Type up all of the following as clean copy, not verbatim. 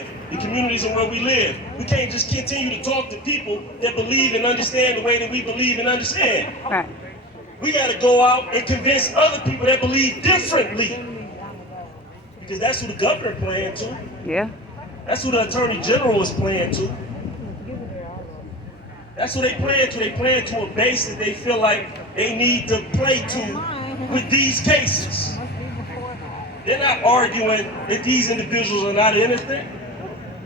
live, the communities in where we live. We can't just continue to talk to people that believe and understand the way that we believe and understand. Right. We got to go out and convince other people that believe differently. Because that's who the governor playing to. Yeah. That's who the attorney general is playing to. That's who they playing to. They playing to a base that they feel like they need to play to with these cases. They're not arguing that these individuals are not innocent.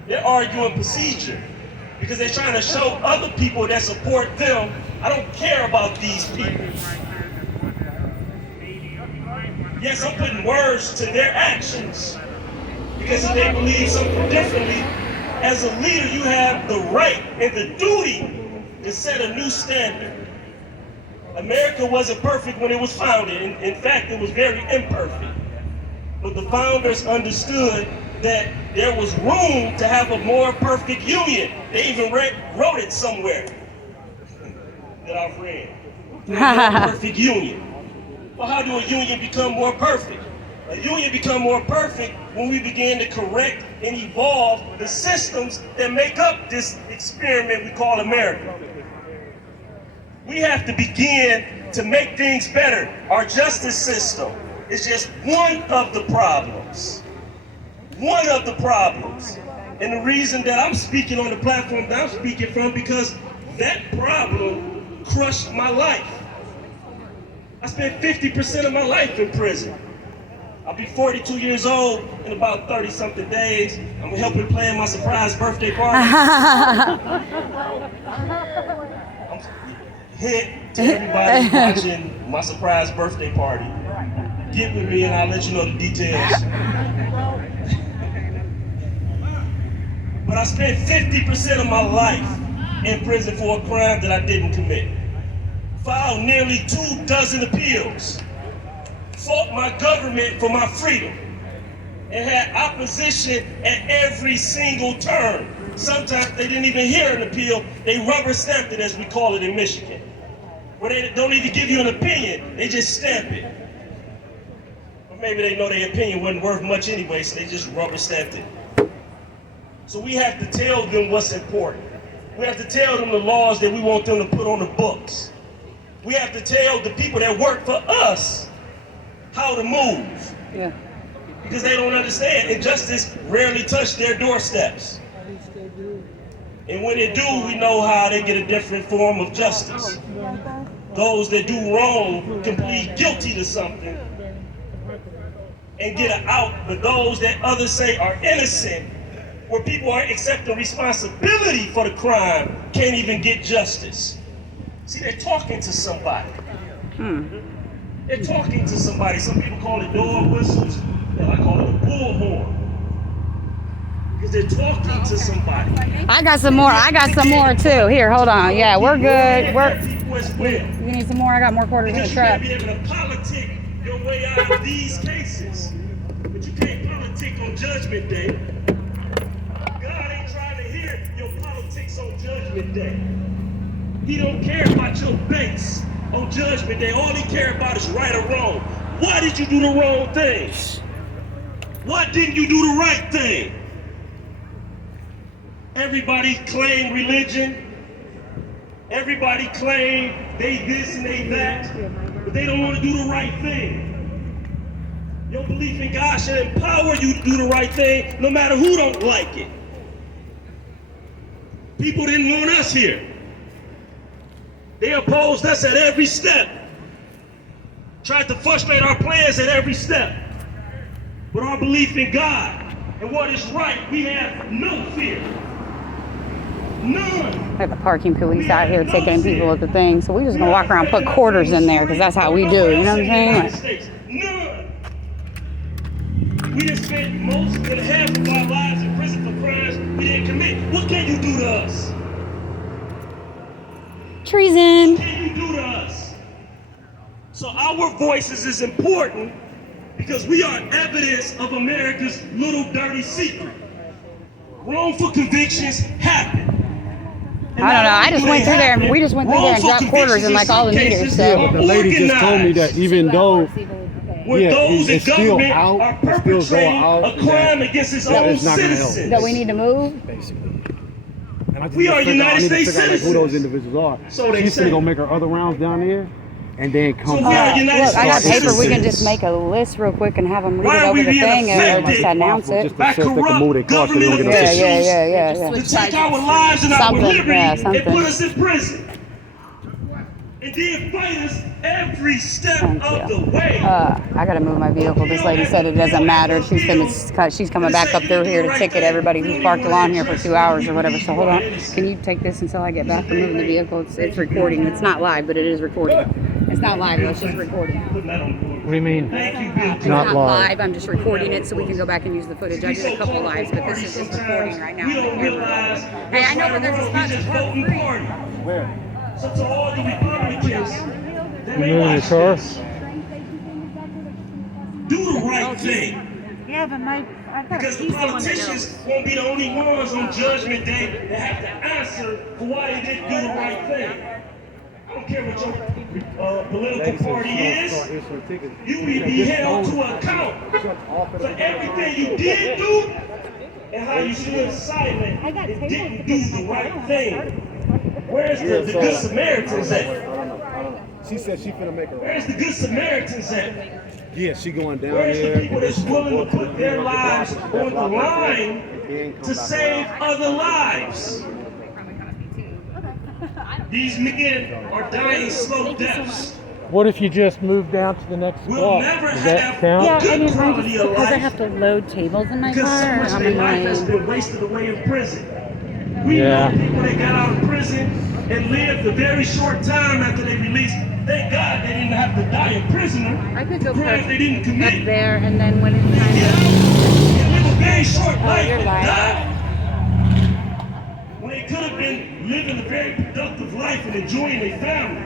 They're arguing procedure. Because they're trying to show other people that support them, I don't care about these people. Yes, I'm putting words to their actions. Because if they believe something differently, as a leader, you have the right and the duty to set a new standard. America wasn't perfect when it was founded. In fact, it was very imperfect. But the founders understood that there was room to have a more perfect union. They even wrote it somewhere that I've read. A perfect union. Well, how do a union become more perfect? A union become more perfect when we begin to correct and evolve the systems that make up this experiment we call America. We have to begin to make things better. Our justice system is just one of the problems. One of the problems. And the reason that I'm speaking on the platform that I'm speaking from, because that problem crushed my life. I spent 50% of my life in prison. I'll be 42 years old in about 30-something days. I'm helping plan my surprise birthday party. Hint to everybody watching my surprise birthday party. Get with me and I'll let you know the details. But I spent 50% of my life in prison for a crime that I didn't commit. Filed nearly 24 appeals. Fought my government for my freedom. And had opposition at every single turn. Sometimes they didn't even hear an appeal. They rubber stamped it, as we call it in Michigan. Where they don't even give you an opinion. They just stamp it. Or maybe they know their opinion wasn't worth much anyway, so they just rubber stamped it. So we have to tell them what's important. We have to tell them the laws that we want them to put on the books. We have to tell the people that work for us how to move. Yeah. Because they don't understand. Injustice rarely touch their doorsteps. And when they do, we know how they get a different form of justice. Those that do wrong can plead guilty to something and get an out, but those that others say are innocent, where people are accepting responsibility for the crime, can't even get justice. See, they're talking to somebody. They're talking to somebody. Some people call it dog whistles. I call it a bullhorn. Because they're talking to somebody. I got some more. I got some more too. Here, hold on. Yeah, we're good. You need some more? I got more quarters in the truck. You may be able to politic your way out of these cases. But you can't politic on Judgment Day. God ain't trying to hear your politics on Judgment Day. He don't care about your base on Judgment Day. All he cares about is right or wrong. Why did you do the wrong thing? Why didn't you do the right thing? Everybody claim religion. Everybody claim they this and they that, but they don't want to do the right thing. Your belief in God should empower you to do the right thing, no matter who don't like it. People didn't want us here. They opposed us at every step. Tried to frustrate our plans at every step. But our belief in God and what is right, we have no fear. None. I have the parking police out here taking people at the thing, so we're just gonna walk around and put quarters in there because that's how we do. You know what I'm saying? None. We just spent most than half of our lives in prison for crimes we didn't commit. What can you do to us? Treason. What can you do to us? So our voices is important because we are evidence of America's little dirty secret. Wrongful convictions happen. I don't know. I just went through there. We just went through there and dropped quarters in like all the meters. So the lady just told me that even though where those in it's still government out, are it's still perpetrating going out, a crime against its that own is not gonna help. citizens. That we need to move? Basically. And I just We need to are figure out- United I need to States figure out, like, who those citizens. individuals are. So they She's say. gonna go make her other rounds down there, and then come So we back. are United Look, I got States paper. We can citizens. just make a list real quick and have them read Why it are over we the being thing and affected just announce Just it. to by say they can move their corrupt car so they don't government get Yeah, officials yeah. to take our lives and our Something, liberty yeah, and something. put us in prison. And then fight us every step Thank of you. the way. I gotta move my vehicle. This lady said it doesn't matter. She's coming back up through here to ticket everybody who's parked along here for 2 hours or whatever. So hold on. Can you take this until I get back from moving the vehicle? It's recording. It's not live, but it is recording. It's not live though. It's just recording. What do you mean? Thank you, Bill. It's not live. I'm just recording it so we can go back and use the footage. I did a couple lives, but this is just recording right now. We don't realize. Hey, I know where there's a spot to park voting free. party. Where? So to all the Republicans, that may moving your watch car? this, do the right thing. Yeah, but I've got Because a the piece of one that politicians won't be the only ones on Judgment Day that have to answer for why they didn't do the right thing. I don't care what your political party is. You will be held to account for everything you did do and how you stood silent and didn't do the right thing. Where's the Good Samaritans at? She said she finna make her. Where's the Good Samaritans at? Yeah, she going down Where's there. the people that's willing to put their lives on the line to save other lives? These men are dying slow deaths. What if you just move down to the next We'll block? never Does that have count? Yeah, I good mean, quality of because I life have to load tables in my because so car. much of I'm their life has annoyed. been wasted away in prison. We Yeah. know people that got out of prison and lived a very short time after they released. Thank God they didn't have to die a prisoner. I could go crimes park they didn't up commit. there, and then when it's time Get to... out and live a very short life you're and lying. die. When they could have been living a very productive life and enjoying their family.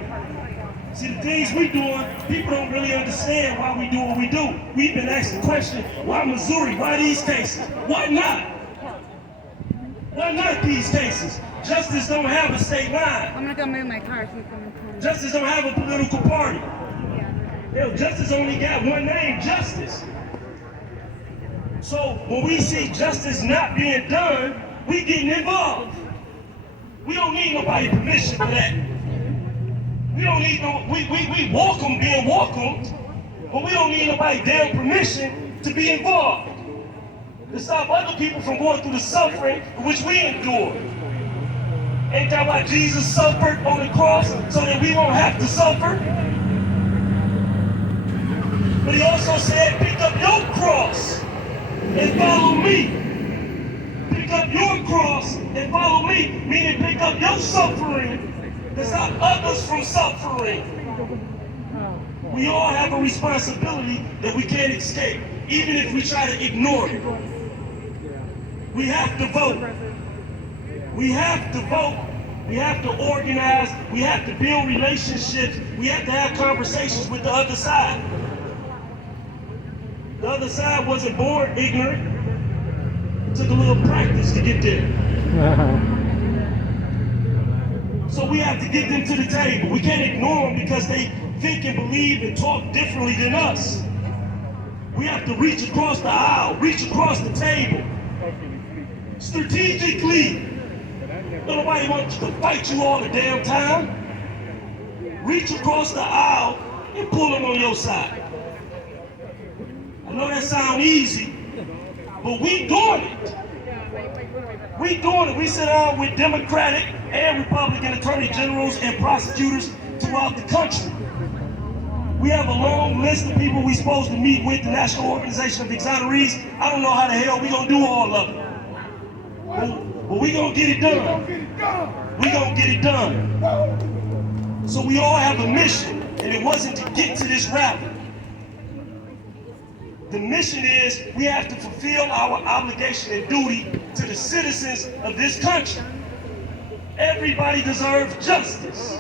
See, the things we doing, people don't really understand why we do what we do. We've been asked the question, why Missouri? Why these cases? Why not? Why not these cases? Justice don't have a state line. I'm gonna go move my car. So you can... Justice don't have a political party. Hell, justice only got one name, justice. So when we see justice not being done, we getting involved. We don't need nobody permission for that. We don't need no, we welcome being welcomed, but we don't need nobody damn permission to be involved. To stop other people from going through the suffering which we endure. Ain't that why Jesus suffered on the cross so that we won't have to suffer? But he also said, pick up your cross and follow me. Pick up your cross and follow me, meaning pick up your suffering to stop others from suffering. We all have a responsibility that we can't escape, even if we try to ignore it. We have to vote. We have to vote. We have to organize. We have to build relationships. We have to have conversations with the other side. The other side wasn't born ignorant. It took a little practice to get there. So we have to get them to the table. We can't ignore them because they think and believe and talk differently than us. We have to reach across the aisle, reach across the table. Strategically. Nobody wants to fight you all the damn time. Reach across the aisle and pull them on your side. I know that sounds easy, but we doing it. We doing it. We sit down with Democratic and Republican attorney generals and prosecutors throughout the country. We have a long list of people we're supposed to meet with, the National Organization of Exonerees. I don't know how the hell we gonna do all of it. But we gonna get it done. We gonna get it done. So we all have a mission, and it wasn't to get to this rally. The mission is we have to fulfill our obligation and duty to the citizens of this country. Everybody deserves justice.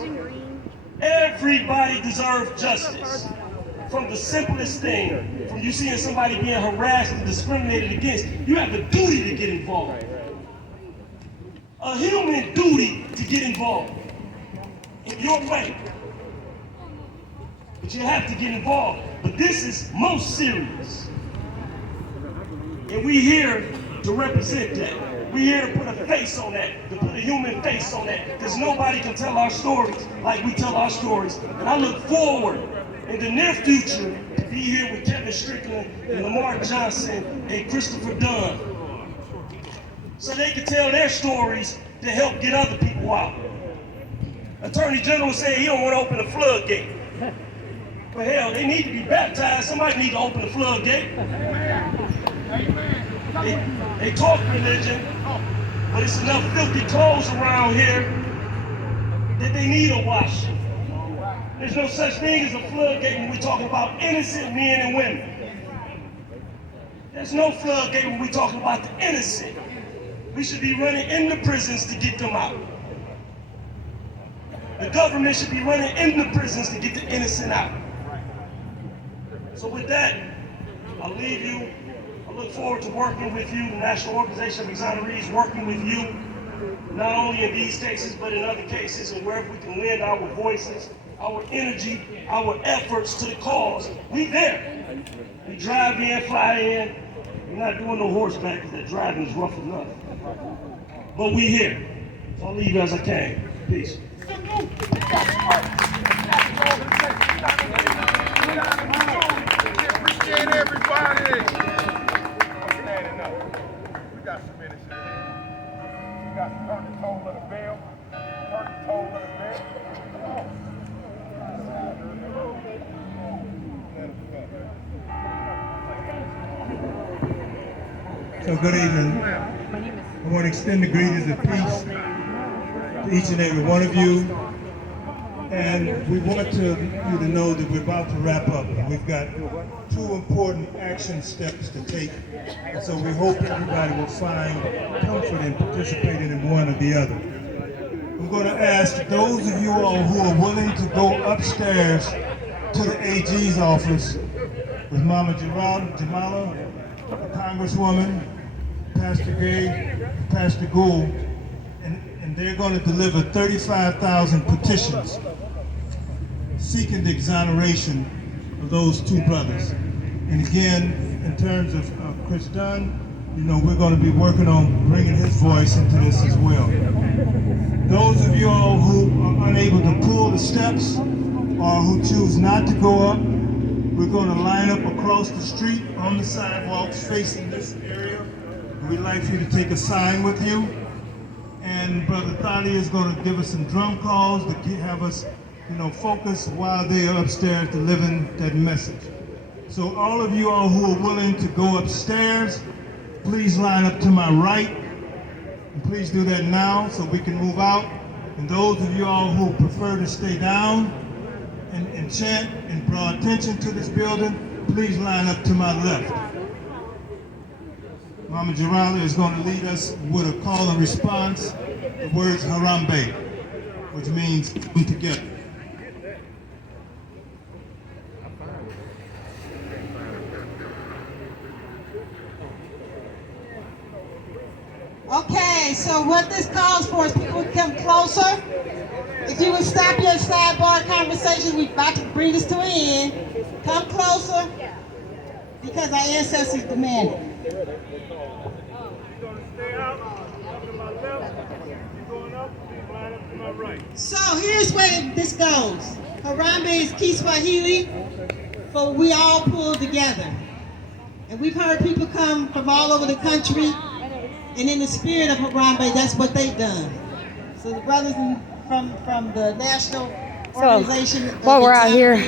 Everybody deserves justice. From the simplest thing, from you seeing somebody being harassed and discriminated against, you have a duty to get involved. A human duty to get involved in your way. but you have to get involved. But this is most serious. And we here to represent that. We here to put a face on that, to put a human face on that, because nobody can tell our stories like we tell our stories. And I look forward in the near future to be here with Kevin Strickland and Lamar Johnson and Christopher Dunn, so they can tell their stories to help get other people out. Attorney General said he don't want to open the floodgate. But hell, they need to be baptized. Somebody need to open the floodgate. They talk religion, but it's enough filthy clothes around here that they need a washing. There's no such thing as a floodgate when we're talking about innocent men and women. There's no floodgate when we're talking about the innocent. We should be running into prisons to get them out. The government should be running into prisons to get the innocent out. So with that, I'll leave you. I look forward to working with you, the National Organization of Exonerees, working with you, not only in these cases, but in other cases, and wherever we can lend our voices, our energy, our efforts to the cause. We there. We drive in, fly in. We're not doing no horseback because that driving is rough enough. But we here. So I'll leave you as I came. Peace. Appreciate everybody. Standing up. We got some minutes in here. We got to turn the toll of the bell. Turn the toll of the bell. Come on. So good evening. I want to extend the greetings of peace to each and every one of you. And we want you to know that we're about to wrap up. We've got 2 important action steps to take. And so we hope everybody will find comfort in participating in one or the other. I'm going to ask those of you all who are willing to go upstairs to the AG's office with Mama Jamala, the Congresswoman, Pastor Gay, Pastor Gould, and they're going to deliver 35,000 petitions seeking the exoneration of those 2 brothers. And again, in terms of Chris Dunn, you know, we're going to be working on bringing his voice into this as well. Those of you all who are unable to pull the steps or who choose not to go up, we're going to line up across the street on the sidewalks facing this area. We'd like for you to take a sign with you. And Brother Thali is going to give us some drum calls to have us, you know, focus while they are upstairs delivering that message. So all of you all who are willing to go upstairs, please line up to my right. And please do that now so we can move out. And those of you all who prefer to stay down and chant and draw attention to this building, please line up to my left. Mama Jarala is going to lead us with a call and response, the words Harambe, which means come together. Okay, so what this calls for is people to come closer. If you would stop your sidebar conversation, we're about to bring this to an end. Come closer, because our ancestors demand it. So here's where this goes. Harambe is Kiswahili, for we all pull together. And we've heard people come from all over the country, and in the spirit of Harambe, that's what they've done. So the brothers from the National Organization. While we're out here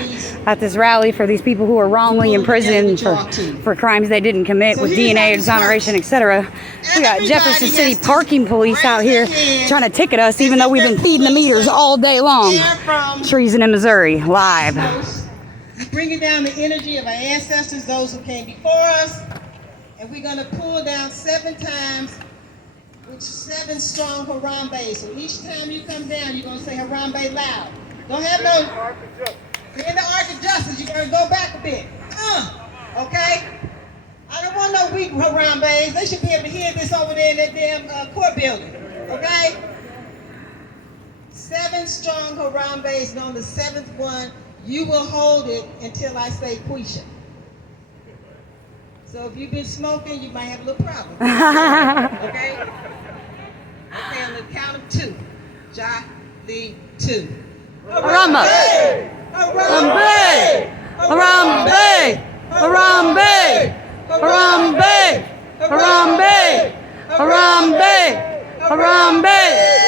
at this rally for these people who are wrongly imprisoned for crimes they didn't commit, with DNA exoneration, etc., we got Jefferson City parking police out here trying to ticket us, even though we've been feeding the meters all day long. Treason in Missouri, live. We bringing down the energy of our ancestors, those who came before us, and we're going to pull down 7 times with 7 strong Harambe. So each time you come down, you're going to say Harambe loud. Don't have no, you're in the Ark of Justice, you're going to go back a bit. Okay? I don't want no weak Harambes. They should be able to hear this over there in that damn court building. Okay? 7 strong Harambes, and on the 7th one, you will hold it until I say Quisha. So if you've been smoking, you might have a little problem. Okay? Okay, on the count of 2. Jolly 2. Harambe! Harambe! Harambe! Harambe! Harambe! Harambe! Harambe! Harambe!